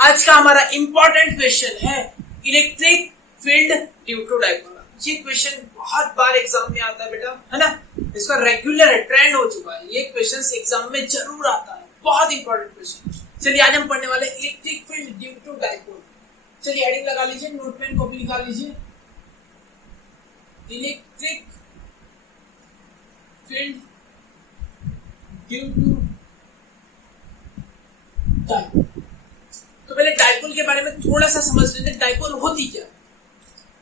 आज का हमारा इंपॉर्टेंट क्वेश्चन है electric field due to dipole. ये क्वेश्चन बहुत बार एग्जाम में आता है बेटा, है ना, इसका रेगुलर ट्रेंड हो चुका है, ये क्वेश्चन एग्जाम में जरूर आता है, बहुत इंपॉर्टेंट क्वेश्चन। चलिए आज हम पढ़ने वाले electric field due to dipole. चलिए हेडिंग लगा लीजिए, नोट पेन कॉपी निकाल लीजिए। Electric field due to dipole. तो पहले डाइपोल के बारे में थोड़ा सा समझ लेते हैं। डाइपोल होती क्या?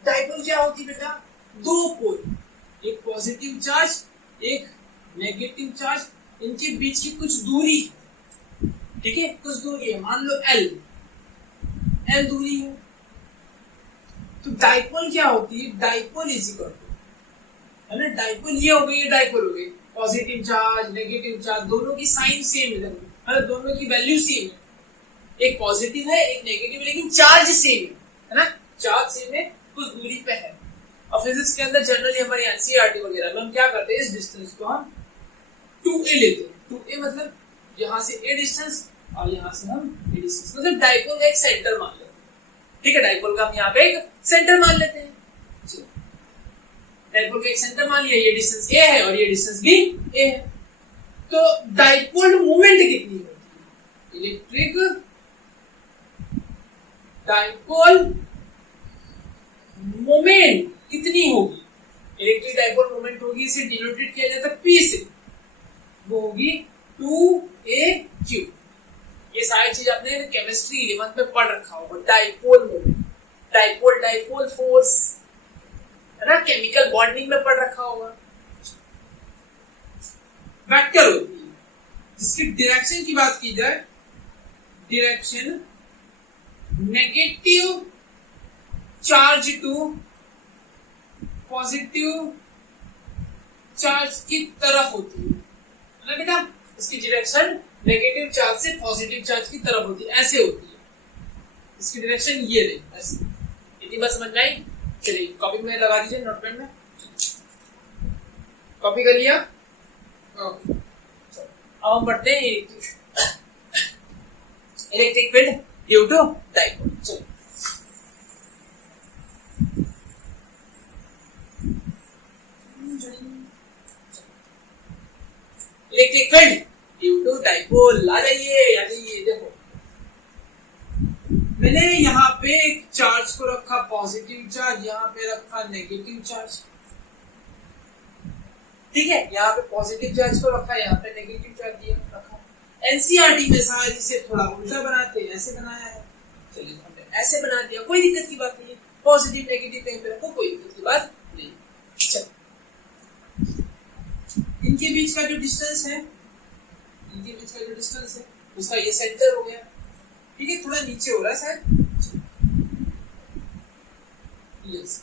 डाइपोल क्या होती बेटा? दो पोल, एक पॉजिटिव चार्ज एक नेगेटिव चार्ज, इनके बीच की कुछ दूरी, ठीक है, कुछ दूरी है, मान लो L दूरी है। तो डाइपोल क्या होती है? डाइपोल इज इक्वल टू, है ना, डाइपोल ये हो गई, ये डाइपोल हो गई, पॉजिटिव चार्ज नेगेटिव चार्ज दोनों की साइन सेम है, मतलब दोनों की वैल्यू सेम है, एक पॉजिटिव है एक नेगेटिव, लेकिन चार्ज सेम है ना, चार्ज सेम है, कुछ दूरी पे है। और फिजिक्स के अंदर जनरली हमारी एनसीईआरटी वगैरह में हम क्या करते हैं, इस डिस्टेंस को हम 2a लेते हैं। 2a मतलब यहां से a डिस्टेंस और यहां से हम a डिस्टेंस, मतलब डाइपोल का एक सेंटर मान लेते हैं, ठीक है, डाइपोल का हम यहाँ पे एक सेंटर मान लेते हैं। डाइपोल का एक सेंटर मान लिया, ये डिस्टेंस a है और ये डिस्टेंस भी a है। तो डाइपोल मोमेंट कितनी होती है? इलेक्ट्रिक डाइपोल मोमेंट कितनी होगी? इलेक्ट्रिक डाइपोल मोमेंट होगी, इसे डिनोटेड किया जाता है P से, वो होगी 2AQ। ये सारी चीज आपने केमिस्ट्री 11th में पढ़ रखा होगा। डाइपोल मोमेंट, डाइपोल फोर्स, है ना, केमिकल बॉन्डिंग में पढ़ रखा होगा। वेक्टर होती है, जिसकी डायरेक्शन की बात की जाए, direction negative charge to positive charge की तरफ होती है ना बेटा, इसकी डायरेक्शन नेगेटिव चार्ज से पॉजिटिव चार्ज की तरफ होती है, ऐसे होती है, इसकी डायरेक्शन ये रही, ऐसे। इतनी बात समझ में आई? चलिए कॉपी में लगा दीजिए, नोट पेन में कॉपी कर लिया। ओके, अब हम पढ़ते हैं electric field due to dipole. चलिए electric field due to dipole. आ जाइए देखो, मैंने यहाँ पे एक चार्ज को रखा पॉजिटिव चार्ज, यहाँ पे रखा नेगेटिव चार्ज, ठीक है, यहाँ पे पॉजिटिव चार्ज को रखा, यहाँ पे नेगेटिव चार्ज दिया रखा। एनसीईआरटी में शायद इसे थोड़ा उल्टा बनाते हैं, ऐसे बनाया है, चलिए हमने ऐसे बना दिया, कोई दिक्कत की बात नहीं है, पॉजिटिव नेगेटिव कहीं पे रखो, कोई दिक्कत की बात नहीं। चलो इनके बीच का जो डिस्टेंस है, इनके बीच का जो डिस्टेंस है उसका ये सेंटर हो गया, ठीक है, थोड़ा नीचे हो रहा है शायद, यस,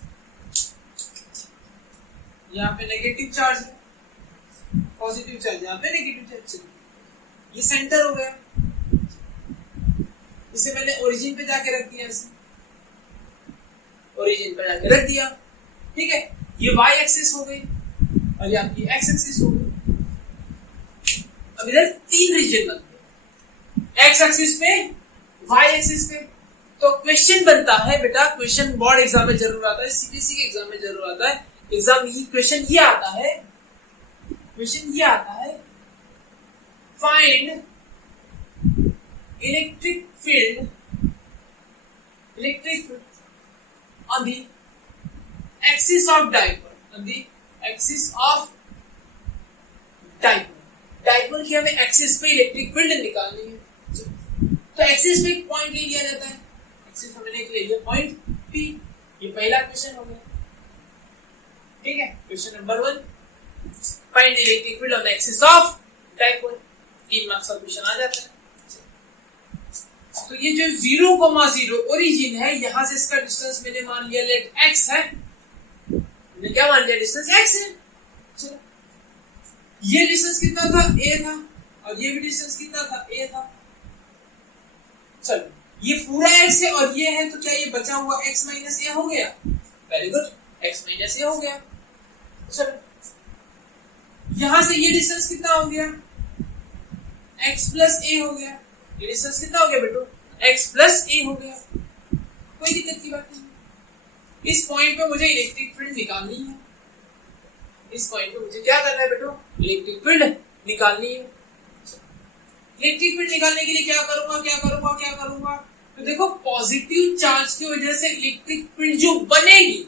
यहाँ पे नेगेटिव चार्ज है, पॉजिटिव चार्ज यहाँ पे, नेगेटिव चार्ज, ये सेंटर हो गया, इसे मैंने ओरिजिन पे जाके रख दिया, ऐसे ओरिजिन पे जाके रख दिया, ठीक है, ये y एक्सिस हो गई और ये आपकी x एक्सिस हो गई। अब इधर तीन रीजन बनते हैं, x एक्सिस पे, y एक्सिस पे। तो क्वेश्चन बनता है बेटा, क्वेश्चन बोर्ड एग्जाम में जरूर आता है, सीबीएसई के एग्जाम में जरूर आता है, एग्जाम ये क्वेश्चन ये आता है, क्वेश्चन ये आता है, find electric field on the axis of dipole, on the axis of dipole। Dipole की हमें एक्सिस पे इलेक्ट्रिक फील्ड निकालनी है, तो एक्सिस पे एक पॉइंट ले लिया जाता है, एक्सिस हमने ले लिया पॉइंट P। ये पहला क्वेश्चन हो गया, ठीक है, question number 1, find electric field on the axis of dipole. 3 marks का क्वेश्चन आ जाता है। तो ये जो 0,0 ओरिजिन है, यहां से इसका डिस्टेंस मैंने मान लिया लेट x है, मैंने क्या मान लिया, डिस्टेंस x है। चलो ये डिस्टेंस कितना था, a था, और ये भी डिस्टेंस कितना था, a था। चलो ये पूरा x है और ये है, तो क्या ये बचा हुआ x माइनस a हो गया? Very good, x minus a हो गया। चलो यहां से ये डिस्टेंस कितना हो गया, x प्लस a हो गया। ये डिस्टेंस कितना हो गया बेटो, x प्लस ए हो गया, कोई दिक्कत की बात नहीं। इस पॉइंट पे मुझे इलेक्ट्रिक फील्ड निकालनी है, इस पॉइंट पे मुझे क्या करना है बेटो, इलेक्ट्रिक फील्ड निकालनी है। इलेक्ट्रिक फील्ड निकालने के लिए क्या करूंगा, तो देखो पॉजिटिव चार्ज की वजह से इलेक्ट्रिक फील्ड जो बनेगी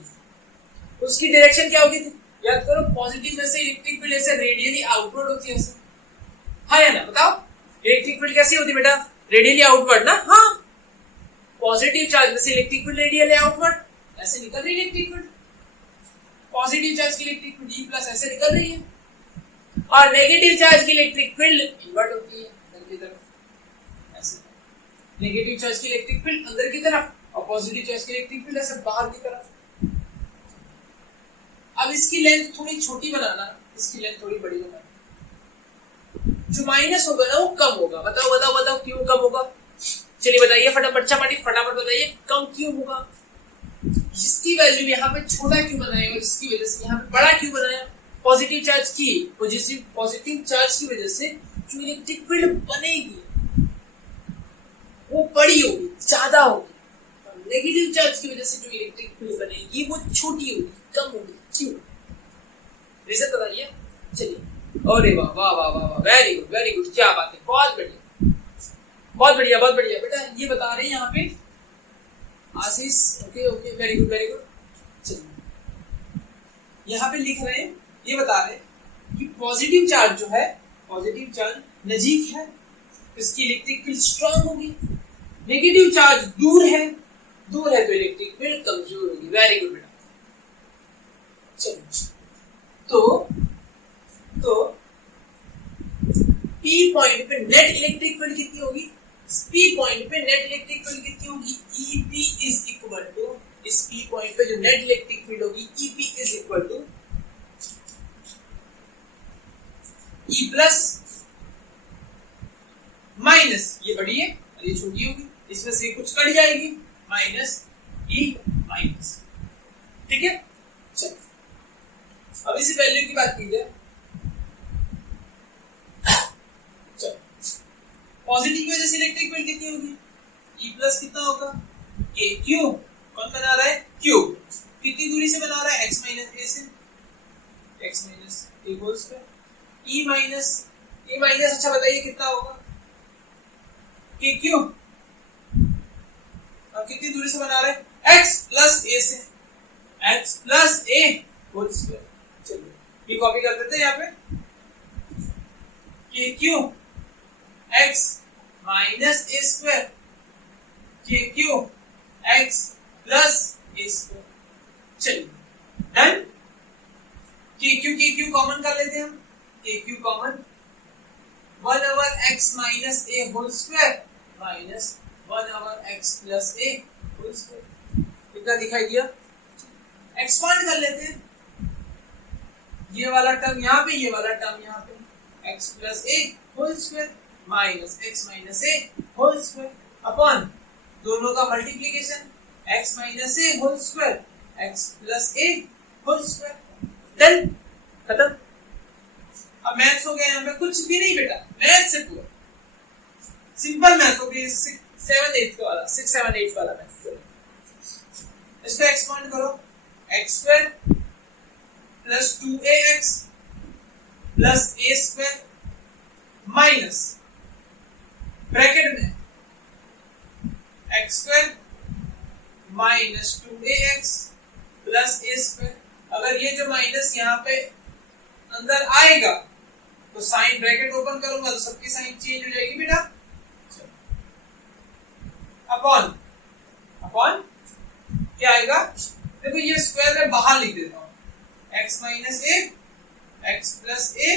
उसकी डायरेक्शन क्या होगी, याद करो पॉजिटिव में से इलेक्ट्रिक फील्ड ऐसे रेडियली आउटवर्ड होती है ऐसे, हाँ या ना, बताओ इलेक्ट्रिक फील्ड कैसी होती है बेटा, रेडियली आउटवर्ड ना, हाँ पॉजिटिव चार्ज में से इलेक्ट्रिक फील्ड रेडियली आउटवर्ड, ऐसे निकल रही है इलेक्ट्रिक फील्ड, पॉजिटिव चार्ज की इलेक्ट्रिक फील्ड E प्लस ऐसे निकल रही है, और नेगेटिव चार्ज की इलेक्ट्रिक फील्ड इन्वर्ट होती है अंदर की तरफ, ऐसे नेगेटिव चार्ज की इलेक्ट्रिक फील्ड अंदर की तरफ और पॉजिटिव चार्ज की इलेक्ट्रिक फील्ड ऐसे बाहर की तरफ। अब इसकी लेंथ थोड़ी छोटी बनाना, इसकी लेंथ थोड़ी बड़ी बनाना, जो माइनस होगा ना वो कम होगा, बताओ क्यों कम होगा, चलिए बताइए फटाफट बताइए कम क्यों होगा, जिसकी वैल्यू यहाँ पे छोटा क्यों बनाया और जिसकी वजह से यहाँ पे बड़ा क्यों बनाया, पॉजिटिव चार्ज की वजह से जो इलेक्ट्रिक फील्ड बनेगी वो बड़ी होगी, ज्यादा होगी, नेगेटिव चार्ज की वजह से जो इलेक्ट्रिक फील्ड बनेगी वो छोटी होगी, कम होगी, क्यों, रीजन बताइए। चलिए, अरे वाह वाह वाह वाह, वेरी गुड, क्या बात है, बहुत बढ़िया बेटा, ये बता रहे हैं यहाँ पे आशीष, ओके वेरी गुड। चलिए यहाँ पे लिख रहे हैं, ये बता रहे हैं कि पॉजिटिव चार्ज जो है, पॉजिटिव चार्ज नजीक है इसकी इलेक्ट्रिक फील्ड स्ट्रांग होगी, नेगेटिव चार्ज दूर है तो इलेक्ट्रिक फील्ड कमजोर होगी, वेरी गुड बेटा। चलो तो P पॉइंट पे नेट इलेक्ट्रिक फील्ड कितनी होगी, P पॉइंट पे नेट इलेक्ट्रिक फील्ड कितनी होगी, EP इज इक्वल टू, इस P पॉइंट पे जो नेट इलेक्ट्रिक फील्ड होगी EP is equal to E plus minus, ये बड़ी है और ये छोटी होगी, इसमें से कुछ कट जाएगी, माइनस E माइनस, ठीक है। चलो अब इसी वैल्यू की बात की जाए, पॉजिटिव की वजह से इलेक्ट्रिक फील्ड कितनी होगी, E प्लस कितना होगा, A क्यूब, कौन बना रहा है, क्यूब, कितनी दूरी से बना रहा है, x माइनस a से, x minus a whole square, E minus अच्छा बताइए कितना होगा, K क्यूब, और कितनी दूरी से बना रहा है, x प्लस a से, x plus a whole square. चलिए ये कॉपी कर देते हैं यहाँ पे, K cube x minus a square, K cube x plus a square. चलिए डन, K क्यूब कॉमन कर लेते हैं हम, K cube common, 1 over x minus a whole square minus 1 over x plus a whole square, कितना दिखाई दिया, expand कर लेते हैं, ये वाला टर्म यहाँ पे, ये वाला टर्म यहाँ पे, x plus a whole square minus x minus a whole square upon दोनों का multiplication, x minus a whole square x plus a whole square, done, खत्म। अब मैथ्स हो गया यहाँ पे, कुछ भी नहीं बेटा, मैथ्स है पूरा, सिंपल मैथ्स हो गया, 6 7 8 वाला मैथ्स। इसको एक्सपांड करो, x square plus 2ax plus a square minus bracket में x square minus 2ax plus a square. अगर ये जो माइनस यहाँ पे अंदर आएगा तो साइन ब्रैकेट ओपन करूंगा तो सबकी साइन चेंज हो जाएगी बेटा, अपॉन क्या आएगा, देखो ये स्क्वायर में बाहर लिख देता हूं, x minus a x plus a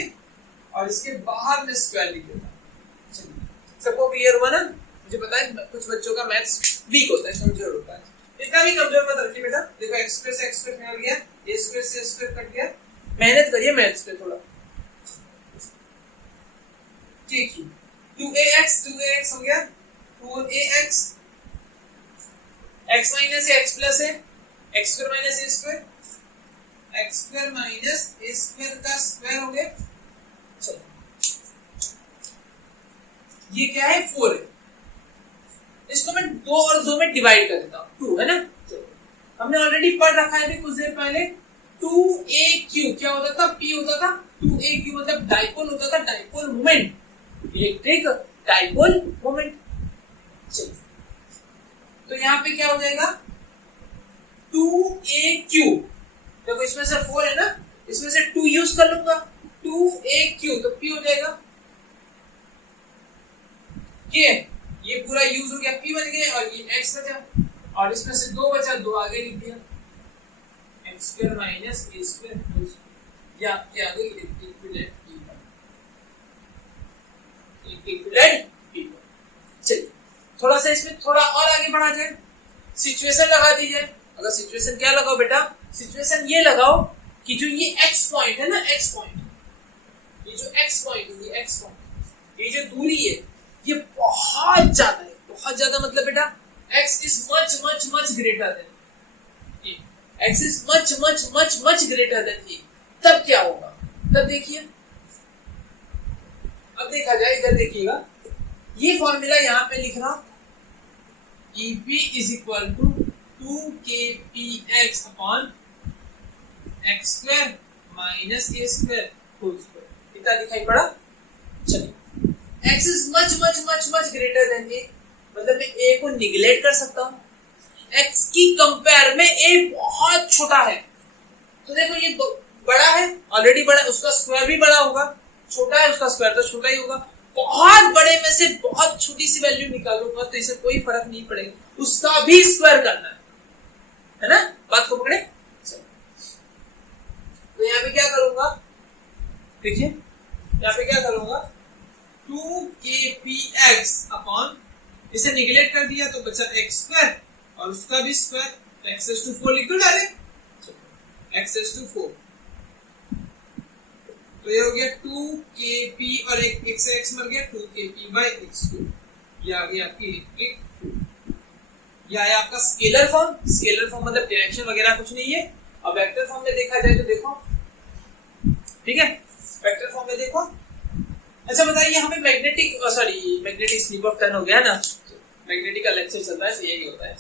और इसके बाहर में स्क्वायर लिख देता हूं। चलिए सबको क्लियर हुआ ना, मुझे पता है कुछ बच्चों का मैथ्स वीक होता है, कमजोर होता है, इतना भी कमजोर मत रखिए बेटा। देखो x स्क्वायर से x स्क्वायर निकल गया, a स्क्वायर से a स्क्वायर कट गया, मेहनत करिए मैथ्स पे थोड़ा। ठीक है, 2ax हो गया 4ax, x minus x plus है, x square minus a square, x square minus a square का स्क्वायर हो गया। चलो ये क्या है, 4 है, इसको दो और दो में डिवाइड कर देता हूँ, 2 है ना। हमने ऑलरेडी पढ़ रखा है कुछ देर पहले, 2AQ क्या होता था, P होता था, 2AQ मतलब डाइपोल होता था, dipole moment, electric dipole moment. चलिए तो यहाँ पे क्या हो जाएगा, 2AQ, देखो इसमें से 4 है ना, इसमें से 2 यूज कर लूंगा, 2AQ तो P हो जाएगा, ये पूरा यूज हो गया, P बन गया, और ये X बचा, और इसमें से 2 बचा, 2 आगे लिख दिया, x² माइनस a², ये आपके आगे इलेक्ट्रिक फील्ड P। चलिए थोड़ा सा इसमें थोड़ा और आगे बढ़ा जाए, सिचुएशन लगा दी जाए। अगर सिचुएशन क्या लगाओ बेटा, सिचुएशन ये लगाओ कि जो ये x पॉइंट है ना, x पॉइंट, ये जो x पॉइंट है, ये x पॉइंट, ये जो दूरी है ये बहुत ज्यादा है, बहुत ज्यादा मतलब बेटा x is much greater than a, x is much greater than a, तब क्या होगा, तब देखिए, अब देखा जाए, इधर देखिएगा, ये फॉर्मूला यहाँ पे लिख रहा हूं, EP is equal to 2kpx upon x² minus a² whole square, इतना दिखाई पड़ा। चलिए x is much greater than a, मतलब मैं a को निगलेक्ट कर सकता हूँ, x की कंपेयर में a बहुत छोटा है, तो देखो ये बड़ा है, ऑलरेडी बड़ा, उसका स्क्वायर भी बड़ा होगा, छोटा है उसका स्क्वायर तो छोटा ही होगा, बहुत बड़े में से बहुत छोटी सी वैल्यू निकालूंगा तो इसे कोई फर्क नहीं पड़ेगा, उसका भी स्क्वायर करना है ना, बात को पकड़े। तो यहाँ पे क्या करूंगा, देखिए यहाँ पे क्या करूंगा, 2kpx अपॉन, इसे निगलेक्ट कर दिया तो बचा x² और उसका भी स्क्वायर, x⁴ लिख दो डायरेक्ट, x⁴, तो ये हो गया 2kp और एक से x मर गया, 2kp/x², ये आ गया आपकी इलेक्ट्रिक फील्ड। यह है आपका स्केलर फॉर्म, स्केलर फॉर्म मतलब डायरेक्शन वगैरह कुछ नहीं है। अब वेक्टर फॉर्म में देखा जाए तो देखो, ठीक है, वेक्टर फॉर्म में देखो, अच्छा बताइए हमें मैग्नेटिक स्लिप ऑफ टर्न हो गया ना, मैग्नेटिक का लेक्चर चल रहा है तो यही होता है।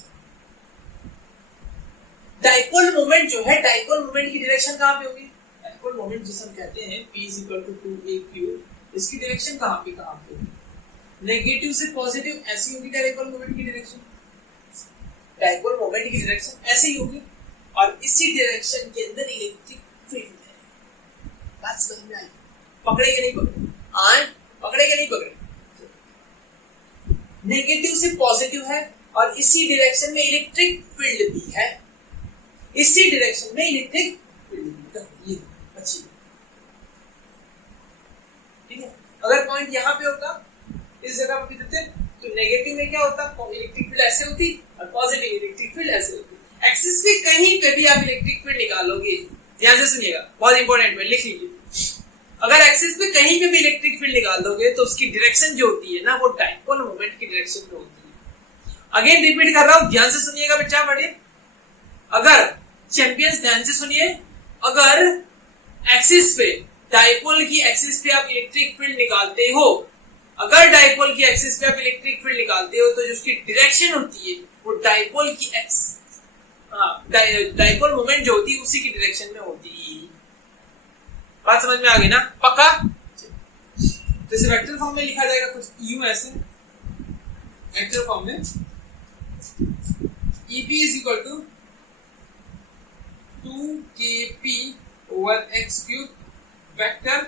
डाइपोल मोमेंट जो है, डाइपोल मोमेंट की डायरेक्शन कहाँ पे होगी, डाइपोल मोमेंट जिसे हम कहते हैं P = 2AQ, इसकी डायरेक्शन कहाँ पे होगी, नेगेटिव से पॉजिटिव ऐसी होगी डाइपोल मोमेंट की डायरेक्शन, डाइपोल मोमेंट की डायरेक्शन ऐसे ही होगी, और इसी डायरेक्शन के अंदर इलेक्ट्रिक फील्ड है। बात समझ में आई, पकड़े कि नहीं पकड़े, पकड़े कि नहीं पकड़े, नेगेटिव से पॉजिटिव है और इसी डायरेक्शन में इलेक्ट्रिक फील्ड भी है, इसी डायरेक्शन में इलेक्ट्रिक फील्ड भी है, अच्छी, ठीक है। अगर पॉइंट यहाँ पे होता, इस जगह पे देते, तो नेगेटिव में क्या होता, इलेक्ट्रिक फील्ड ऐसे होती और पॉजिटिव इलेक्ट्रिक फील्ड ऐसे होती। एक्सिस पे कहीं पे भी आप इलेक्ट्रिक फील्ड निकालोगे, ध्यान से सुनिएगा, बहुत इंपॉर्टेंट है, लिख लीजिए, अगर एक्सिस पे कहीं पे भी इलेक्ट्रिक फील्ड निकाल दोगे तो उसकी डायरेक्शन जो होती है ना, वो डाइपोल मोमेंट की डायरेक्शन में होती है। अगेन रिपीट कर रहा हूं, ध्यान से सुनिएगा बच्चा, पढ़िए, अगर चैंपियंस ध्यान से सुनिए, अगर एक्सिस पे, डाइपोल की एक्सिस पे आप इलेक्ट्रिक फील्ड निकालते हो, अगर डाइपोल की एक्सिस पे आप इलेक्ट्रिक फील्ड निकालते हो तो जो उसकी डायरेक्शन होती है वो डाइपोल की डाइपोल मोमेंट जो होती है उसी की डायरेक्शन में होती है। बात समझ में आ गई ना, पक्का। तो इसे वेक्टर फॉर्म में लिखा जाएगा कुछ यूं ऐसे, वेक्टर फॉर्म में EP = 2kp/x³ वेक्टर,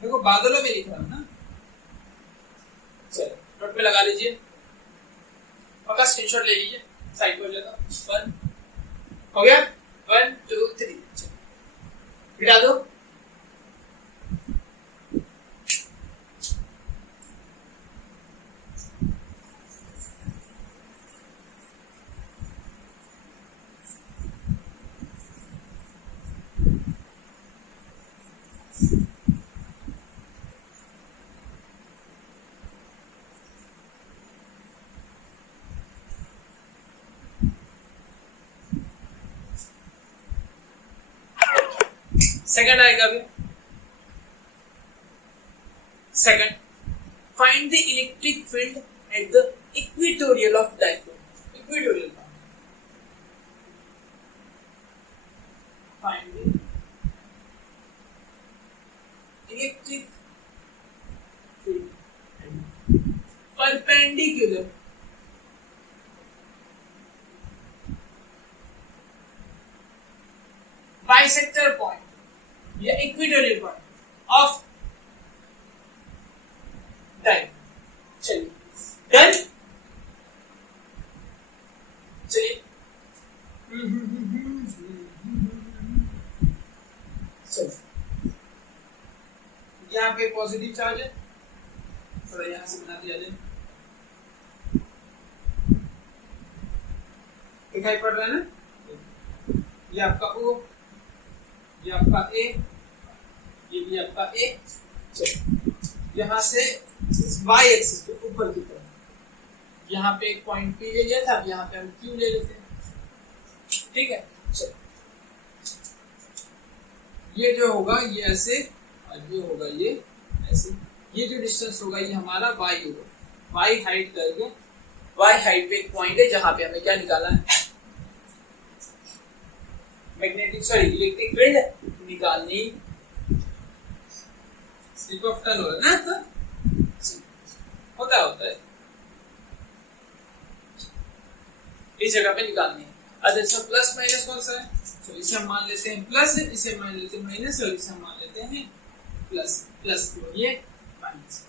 देखो बादलों में लिख रहा हूं ना, चलो नोट में लगा लीजिए, पक्का स्क्रीनशॉट ले लीजिए, साइड पर लेता, 1 हो गया, 1 2 3, गिरा दो, सेकंड आएगा अभी, second, find the electric field at the equatorial of dipole, equatorial find electric field perpendicular bisector point या इक्विटोरियल पॉइंट ऑफ टाइम। चलिए डन, चलिए यहाँ पे पॉजिटिव चार्ज है, थोड़ा यहाँ से बना दिया जाए, दिखाई पड़ रहा है ना, ये आपका O, ये आपका A, ये भी आपका A। चलो यहाँ से इस y एक्सिस पे ऊपर की तरफ यहाँ पे एक पॉइंट P ले लिया था, अब यहाँ पे हम Q ले लेते हैं, ठीक है। चलो ये जो होगा ये ऐसे और ये होगा ये ऐसे, ये जो डिस्टेंस होगा ये हमारा y होगा, y हाइट करके, y हाइट पे एक पॉइंट है जहां पे हमें क्या निकालना है, मैग्नेटिक सॉरी इलेक्ट्रिक फील्ड निकालनी, स्लिप ऑफ टर्न हो रहा है ना, तो होता है इस जगह पे निकालनी है। अच्छा इसमें प्लस माइनस कौन सा है, तो इसे हम मान लेते हैं प्लस, इसे मान लेते हैं माइनस, और इसे हम मान लेते हैं प्लस, प्लस ये माइनस।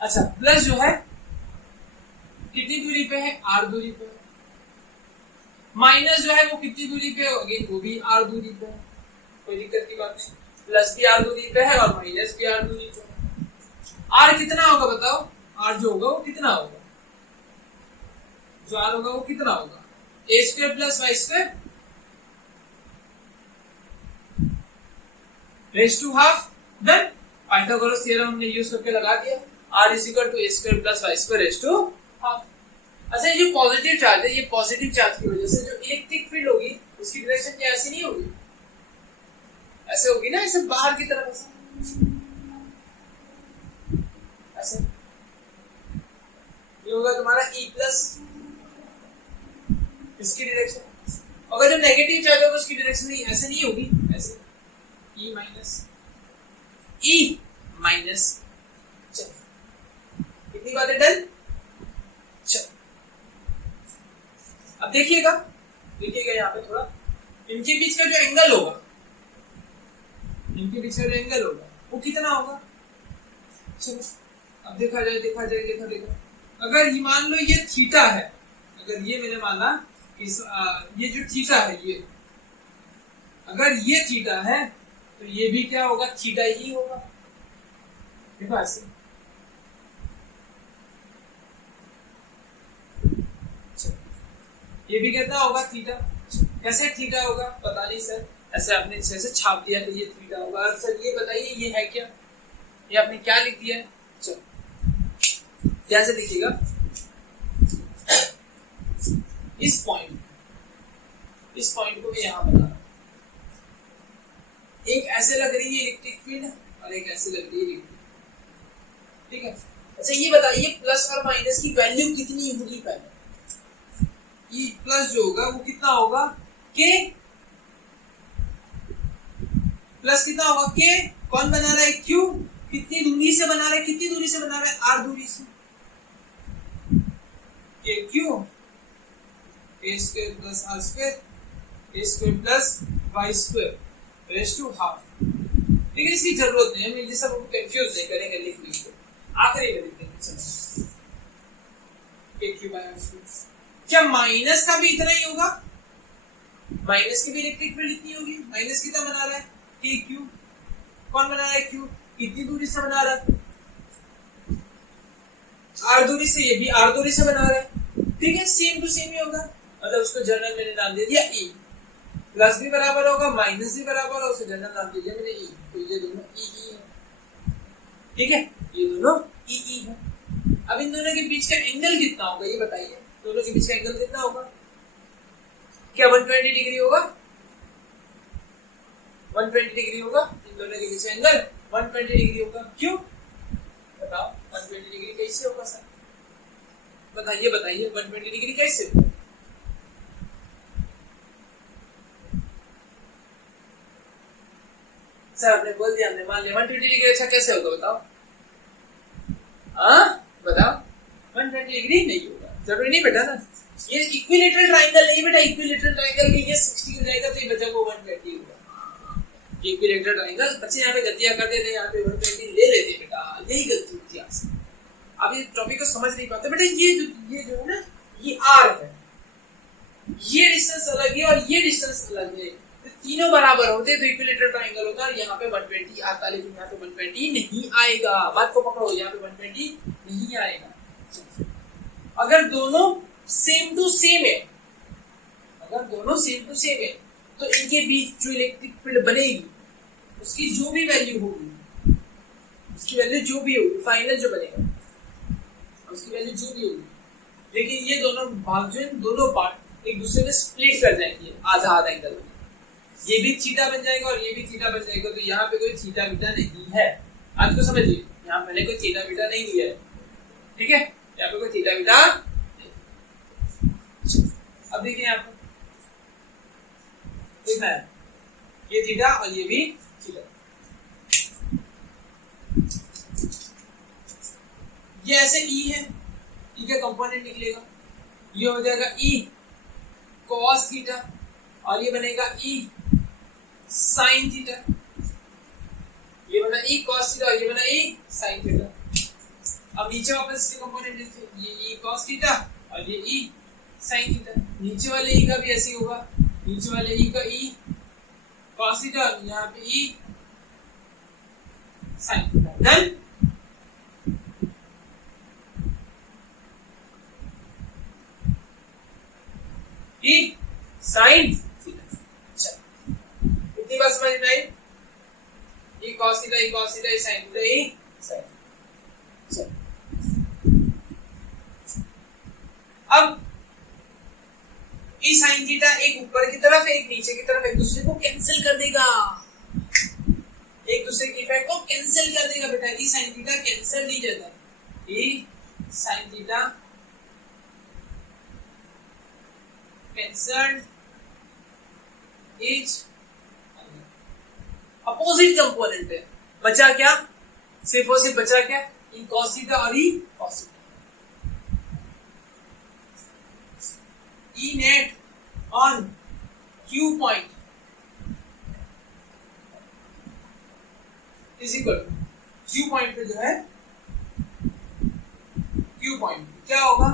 अच्छा प्लस जो है कितनी दूरी पे है, r दूरी पे, माइनस जो है वो कितनी दूरी पे होगी, वो भी r दूरी पे है, कोई दिक्कत की बात नहीं, प्लस भी r दूरी पे है और माइनस भी r दूरी पे है। r कितना होगा बताओ, r जो होगा वो कितना होगा, जो r होगा वो कितना होगा, a square plus y square raise to half. Done, Pythagoras theorem हमने यूज करके लगा दिया, r is equal to a square plus y square raise to half. अच्छा ये जो पॉजिटिव चार्ज है, ये पॉजिटिव चार्ज की वजह से जो इलेक्ट्रिक फील्ड होगी उसकी डायरेक्शन क्या ऐसी नहीं होगी, ऐसे होगी ना, ऐसे बाहर की तरफ ऐसे ये होगा तुम्हारा E प्लस, इसकी डायरेक्शन, अगर जो नेगेटिव चार्ज होगा उसकी डायरेक्शन नहीं ऐसे नहीं होगी, ऐसे E माइनस। चलो कितनी बातें डन। चलो अब देखिएगा यहाँ पे थोड़ा इनके बीच का जो एंगल होगा, इनके बीच का जो एंगल होगा वो कितना होगा। चलो अब देखा जाए, अगर ये मान लो ये थीटा है, अगर ये मैंने माना ये जो थीटा है, ये अगर ये थीटा है तो ये भी क्या होगा, थीटा ही होगा, देखो ऐसे। ये भी कितना होगा, थीटा। कैसे थीटा होगा पता नहीं सर, ऐसे आपने ऐसे छाप दिया तो ये थीटा होगा। सर ये बताइए ये है क्या, ये आपने क्या लिख दिया है, चलो ध्यान से लिखिएगा। इस पॉइंट को मैं यहां बता रहा हूं, एक ऐसे लग रही है इलेक्ट्रिक फील्ड और एक ऐसे लग रही है इलेक्ट्रिक, ठीक है। अच्छा ये बताइए प्लस और माइनस की वैल्यू कितनी होगी, पहले ये प्लस जो होगा वो कितना होगा, के प्लस कितना होगा, के कौन बना रहा है, क्यू कितनी दूरी से बना रहा है, कितनी दूरी से बना रहा है, आर दूरी से, K q a square plus r square a square plus y square raise to half. लेकिन इसकी जरूरत नहीं है, हम ये सब कंफ्यूज नहीं करेंगे, लिख लीजिए आखिरी में लिख देंगे। चलो के क्यू बाय आर स्क्वायर, क्या माइनस का भी इतना ही होगा, माइनस की भी इलेक्ट्रिक फील्ड इतनी होगी। माइनस कितना बना रहा है, के क्यू, कौन बना रहा है, क्यू कितनी दूरी से बना रहा है, आर दूरी से, ये भी आर दूरी से बना रहा है, ठीक है, सेम टू सेम ही होगा। मतलब उसको जनरल मैंने नाम दे दिया ई, प्लस भी बराबर होगा माइनस भी बराबर होगा, उसको जनरल नाम दे दिया मैंने ई, तो ये दोनों ई है, ठीक है, ये दोनों ई है। अब इन दोनों के बीच का एंगल कितना होगा ये बताइए, दोनों के बीच का एंगल कितना होगा, क्या 120 डिग्री होगा, 120 डिग्री होगा, इन दोनों के बीच एंगल 120 डिग्री होगा। क्यों बताओ 120 डिग्री कैसे होगा सर, बताइए 120 डिग्री कैसे होगा? सर आपने बोल दिया, हमने मान लिया 120 डिग्री। अच्छा कैसे होगा बताओ? बताओ 120 डिग्री नहीं होगा, जरूरी नहीं बेटा ना। ये इक्विलेटरल ट्रायंगल नहीं बेटा, इक्विलेटरल ट्रायंगल के ये 60 हो जाएगा तो ये बचा वो 120 होगा। इक्विलेटरल ट्रायंगल बच्चे यहाँ पे गलतियां करते थे, यहाँ पे 120 ले लेते बेटा, यही गलती होती है आपसे। आप ये टॉपिक को समझ नहीं पाते बेटा। ये जो है ना, ये आर है, ये डिस्टेंस अलग है और ये डिस्टेंस अलग है, तो तीनों बराबर होते तो इक्विलेटरल ट्रायंगल होता है। यहाँ पे 120 आता, लेकिन यहाँ पे 120 नहीं आएगा। बात को पकड़ो, यहाँ पे 120 नहीं आएगा। अगर दोनों सेम टू सेम है, अगर दोनों सेम टू सेम है तो इनके बीच जो इलेक्ट्रिक फील्ड बनेगी उसकी जो भी वैल्यू होगी, उसकी वैल्यू जो भी होगी, फाइनल जो बनेगा उसकी वैल्यू जो भी होगी, लेकिन ये दोनों भाग जो है, दोनों पार्ट एक दूसरे में स्प्लिट कर जाएंगे आधा आधा एंगल में। ये भी थीटा बन जाएगा और ये भी थीटा बन जाएगा, तो यहाँ पे कोई थीटा बीटा नहीं है। आज को समझिए, यहाँ मैंने कोई थीटा बीटा नहीं दिया है, ठीक है? यहाँ पे कोई थीटा बीटा। अब देखिए यहाँ पे देखना है, ये थीटा और ये भी थीटा। ये ऐसे ई है, ई का कंपोनेंट निकलेगा, ये हो जाएगा ई कॉस थीटा और ये बनेगा ई साइन थीटा। ये बना ई कॉस थीटा और ये बना ई साइन थीटा। अब नीचे वापस इसके कंपोनेंट लिखते हैं, ये ई कॉस थीटा और ये ई साइन थीटा। नीचे वाले ई का भी ऐसे होगा, नीचे वाले ई का ई कॉस थीटा और यहाँ पे E sine theta. Done. E sine theta. अच्छा, इतनी बात समझ में आई? E cos theta, E cos theta, E sine theta, E sine. अब ई साइन थीटा एक ऊपर की तरफ एक नीचे की तरफ एक दूसरे को कैंसिल कर देगा, एक दूसरे की इफेक्ट को कैंसिल कर देगा बेटा। ई साइन थीटा कैंसिल नहीं जाता, E sine theta cancelled is opposite component है। बचा क्या? सिर्फ और सिर्फ बचा क्या? ई कॉस थीटा और E cos theta. E net on q point is equal to q point पे जो है, क्यू पॉइंट क्या होगा?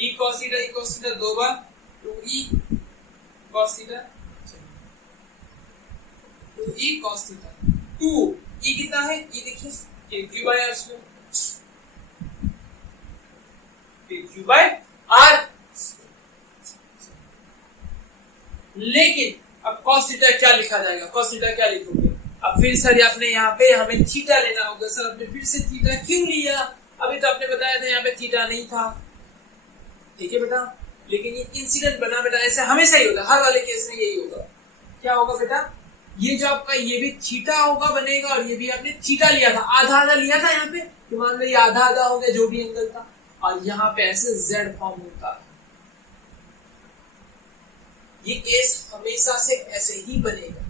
ई कॉस थीटा 2 बार 2e cos theta 2e cos theta 2e कितना है? e देखिए, ये q by r square, q by r। लेकिन अब cos थीटा क्या लिखा जाएगा? cos थीटा क्या लिखोगे? अब फिर सर आपने यहाँ पे हमें थीटा लेना होगा। सर आपने फिर से थीटा क्यों लिया? अभी तो आपने बताया था यहाँ पे थीटा नहीं था, ठीक है बेटा, लेकिन ये इंसिडेंट बना बेटा। ऐसा हमेशा ही होगा, हर वाले केस में यही होगा। क्या होगा बेटा? ये जो आपका ये भी थीटा होगा बनेगा और ये भी आपने थीटा लिया था, आधा आधा लिया था यहाँ पे, तो मान लो ये आधा आधा हो गया जो भी एंगल था, और यहाँ पे ऐसे जेड फॉर्म होता है। ये केस हमेशा से ऐसे ही बनेगा,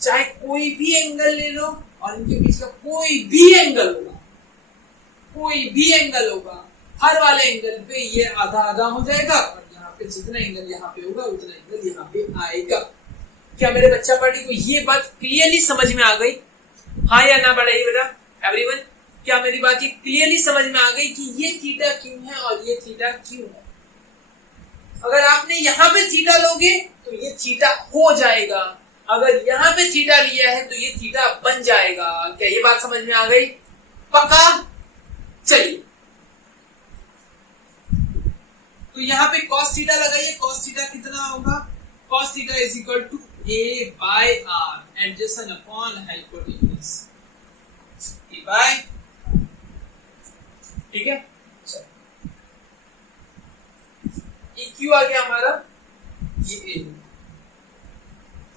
चाहे कोई भी एंगल ले लो और इनके बीच का कोई भी एंगल होगा, कोई भी एंगल होगा, हर वाले एंगल पे ये आधा आधा हो जाएगा और यहाँ पे जितना एंगल यहाँ पे होगा उतना एंगल यहाँ पे आएगा। क्या मेरे बच्चा पार्टी को ये बात क्लियरली समझ में आ गई? हाँ या ना बढ़ाइए बेटा एवरीवन। क्या मेरी बात ये क्लियरली समझ में आ गई कि ये थीटा क्यों है और ये थीटा क्यों है? अगर आपने यहाँ पे थीटा लोगे तो ये थीटा हो जाएगा, अगर यहाँ पे थीटा लिया है तो ये थीटा बन जाएगा। क्या ये बात समझ में आ गई? पक्का? चलिए, तो यहाँ पे cos थीटा लगाइए। cos थीटा कितना होगा? cos theta is equal to a by r adjacent upon hypotenuse a by, ठीक है। EQ आ गया हमारा, ये a,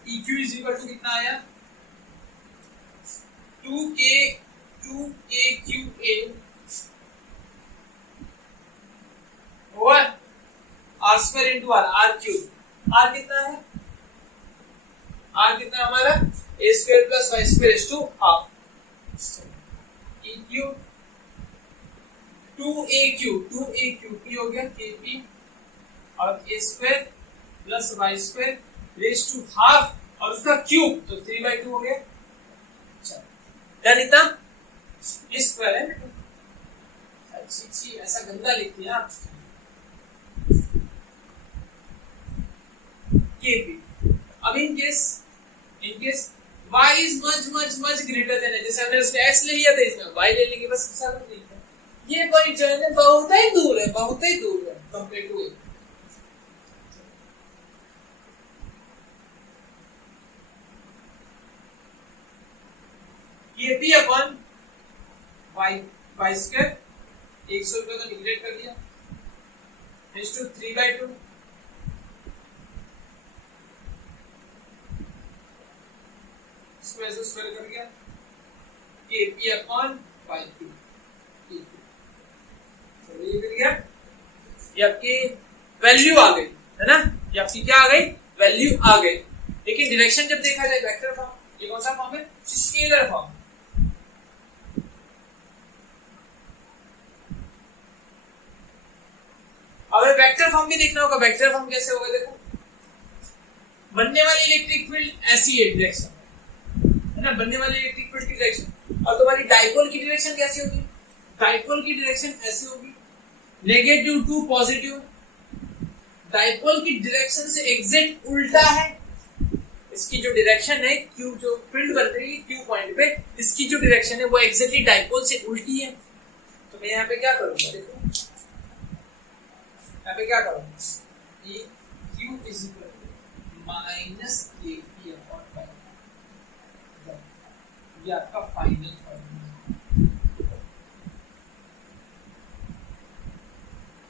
EQ is equal to कितना आया? 2k QA r square into r, r cube. R कितना है, आर कितना हमारा a square plus y square is to half, E cube 2a p हो गया kp और a square plus y square raise to half और उसका cube तो 3/2 हो गया। डन इतना स्क्वायर है। अच्छी ऐसा गंदा लिखते हैं आप kp। अब in case y is much greater than है, जैसे हमने उसमें x ले लिया था इसमें y ले लेंगे बस, ऐसा नहीं है। ये पॉइंट जो है बहुत ही दूर है कंपेयर टू it। ये p अपॉन y स्क्वायर 100 रुपए का निगलेक्ट कर दिया रेज़ टू 3/2 स्क्वायर कर गया kp अपॉन y क्यूब। ये मिल गया, ये आपकी वैल्यू आ गई है ना, ये आपकी क्या आ गई, वैल्यू आ गई। लेकिन डायरेक्शन जब देखा जाए वेक्टर फॉर्म, ये कौन सा फॉर्म है, स्केलर फॉर्म। अब वेक्टर फॉर्म भी देखना होगा, वेक्टर फॉर्म कैसे होगा, देखो बनने वाली इलेक्ट्रिक फील्ड ऐसी है डायरेक्शन है ना, बनने वाली इलेक्ट्रिक फील्ड की डायरेक्शन। और तुम्हारी डाइपोल की डायरेक्शन कैसी होगी, डाइपोल की डायरेक्शन ऐसी होगी नेगेटिव टू पॉजिटिव। डाइपोल की डायरेक्शन से एग्जैक्ट उल्टा है, इसकी जो डायरेक्शन है क्यू, जो फील्ड बन रही है क्यू पॉइंट पे, इसकी जो डायरेक्शन है वो एग्जैक्टली डाइपोल से उल्टी है। तो मैं यहाँ पे क्या करूंगा, देखो यहाँ पे क्या करूंगा, ये q is equal to minus kp upon y, ये आपका फाइनल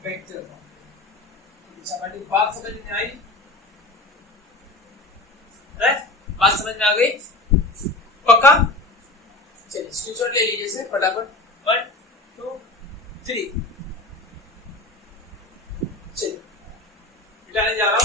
वेक्टर फॉर्म। सवाल बात समझ में आई, बात समझ में आ गई पक्का। चलिए स्क्रीनशॉट ले लीजिए से फटाफट, 1 2 3। चलिए मिटाने जा रहा हूं।